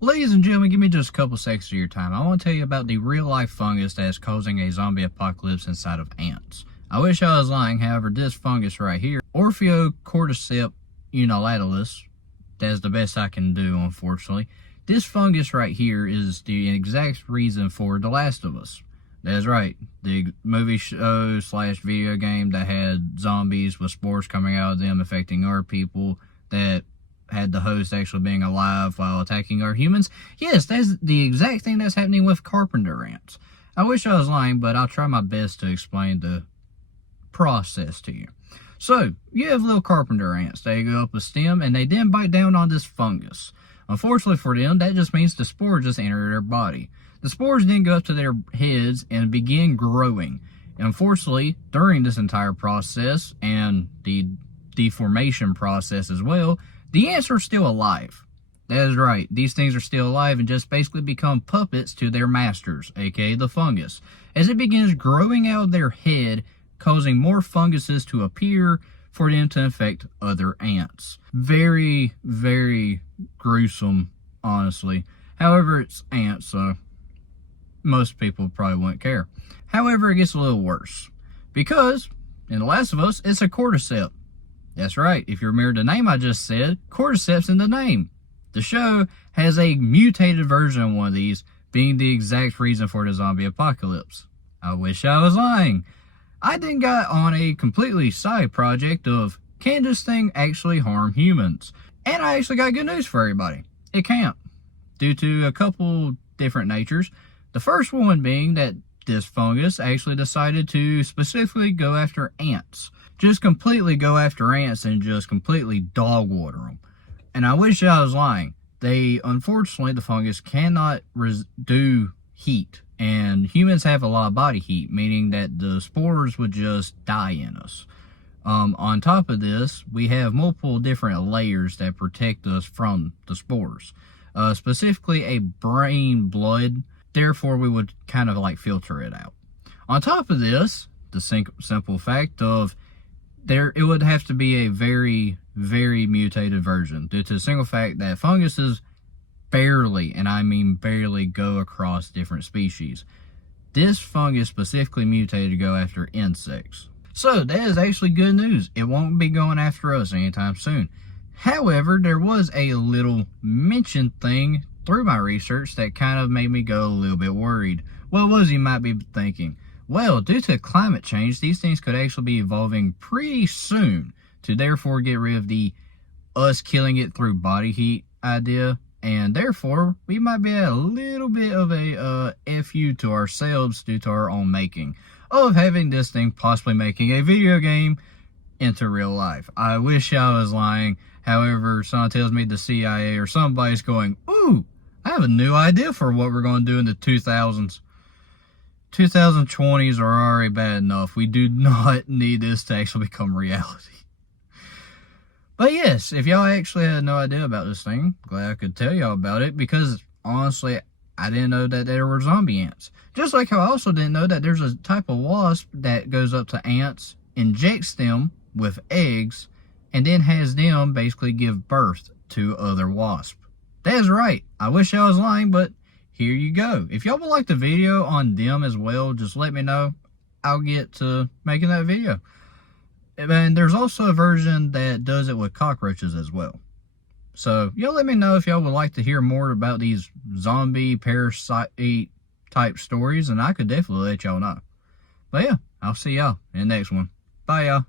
Ladies and gentlemen, give me just a couple seconds of your time. I want to tell you about the real-life fungus that is causing a zombie apocalypse inside of ants. I wish I was lying, however, this fungus right here, Orpheocordyceps unilateralism, that's the best I can do, unfortunately. This fungus right here is the exact reason for The Last of Us. That's right, the movie show slash video game that had zombies with spores coming out of them affecting our people, that had the host actually being alive while attacking our humans. Yes, that's the exact thing that's happening with carpenter ants. I wish I was lying, but I'll try my best to explain the process to you. So, you have little carpenter ants. They go up a stem and they then bite down on this fungus. Unfortunately for them, that just means the spores just enter their body. The spores then go up to their heads and begin growing. Unfortunately, during this entire process and the deformation process as well, the ants are still alive. That is right, these things are still alive and just basically become puppets to their masters, aka the fungus, as it begins growing out of their head, causing more funguses to appear for them to infect other ants. Very, very gruesome, honestly. However, it's ants, so most people probably wouldn't care. However, it gets a little worse, because in The Last of Us, it's a cordyceps. That's right, if you remember the name I just said, cordyceps in the name. The show has a mutated version of one of these, being the exact reason for the zombie apocalypse. I wish I was lying. I then got on a completely side project of, can this thing actually harm humans? And I actually got good news for everybody. It can't, due to a couple different natures. The first one being that this fungus actually decided to specifically go after ants. Just completely go after ants and just completely dog water them. And I wish I was lying. Unfortunately, the fungus cannot do heat. And humans have a lot of body heat, meaning that the spores would just die in us. On top of this, we have multiple different layers that protect us from the spores. Specifically a brain blood, therefore we would kind of like filter it out. On top of this, the simple fact of it would have to be a very, very mutated version due to the single fact that funguses barely, and I mean barely, go across different species. This fungus specifically mutated to go after insects. So that is actually good news. It won't be going after us anytime soon. However, there was a little mentioned thing through my research that kind of made me go a little bit worried. What was you might be thinking? Well, due to climate change, these things could actually be evolving pretty soon to therefore get rid of the us killing it through body heat idea, and therefore we might be at a little bit of a FU to ourselves due to our own making of having this thing possibly making a video game into real life. I wish I was lying. However, someone tells me the CIA or somebody's going, ooh, I have a new idea for what we're going to do in the 2000s. 2020s are already bad enough. We do not need this to actually become reality. But yes, if y'all actually had no idea about this thing, glad I could tell y'all about it, because honestly, I didn't know that there were zombie ants. Just like how I also didn't know that there's a type of wasp that goes up to ants, injects them with eggs, and then has them basically give birth to other wasps. That is right. I wish I was lying, but here you go. If y'all would like the video on them as well, just let me know. I'll get to making that video. And there's also a version that does it with cockroaches as well. So y'all let me know if y'all would like to hear more about these zombie parasite type stories, and I could definitely let y'all know. But yeah, I'll see y'all in the next one. Bye y'all.